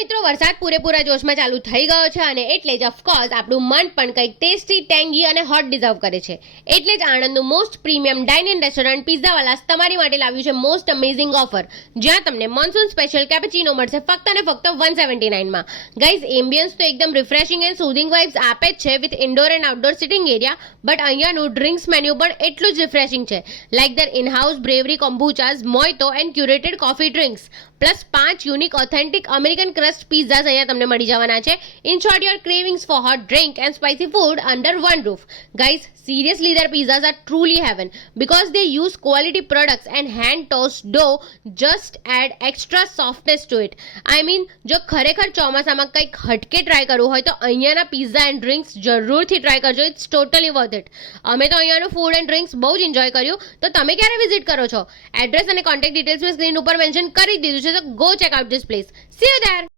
મિત્રો વરસાદ પૂરેપૂરા જોશમાં ચાલુ થઈ ગયો છે અને એટલે જ ઓફકોર્સ આપણું મન પણ કંઈક ટેસ્ટી ટેંગી અને હોટ ડિઝર્વ કરે છે. એટલે જ આણંદનું મોસ્ટ પ્રીમિયમ ડાઇન-ઇન રેસ્ટોરન્ટ પિઝાવાલાસ તમારી માટે લાવ્યું છે મોસ્ટ અમેઝિંગ ઓફર, જ્યાં તમને મોન્સૂન સ્પેશિયલ કેપેચિનો મળશે ફક્ત અને ફક્ત 179 માં. ગાઈઝ, એમ્બિયન્સ તો એકદમ રિફ્રેશિંગ એન્ડ સૂધિંગ વાઇબ્સ આપે જ છે with indoor and outdoor sitting area, but અહીંયાનું ડ્રિંક્સ મેન્યુ પણ એટલું જ રિફ્રેશિંગ છે. Like their in house brewery kombuchas, mojito and curated coffee drinks, plus 5 unique authentic American crust pizzas અહીંયા તમને મળી જવાના છે. In short, your cravings for hot drink and spicy food under one roof. Guys, seriously their pizzas are truly heaven because they use quality products and hand tossed dough just add extra softness to it. I mean, જો ખરેખર ચોમાસામાં કંઈક હટકે try કરવું હોય તો અહીંયાના pizza and drinks જરૂરથી try કરજો. It's totally worth it. અમે તો અહીંયાનું ફૂડ એન્ડ ડ્રિંક્સ બહુ જ એન્જોય કર્યું. તો તમે ક્યારે વિઝિટ કરો છો? એડ્રેસ અને કોન્ટેક્ટ ડિટેલ્સ મેં સ્ક્રીન ઉપર મેન્શન કરી દીધું છે, તો go check out this place. C you there.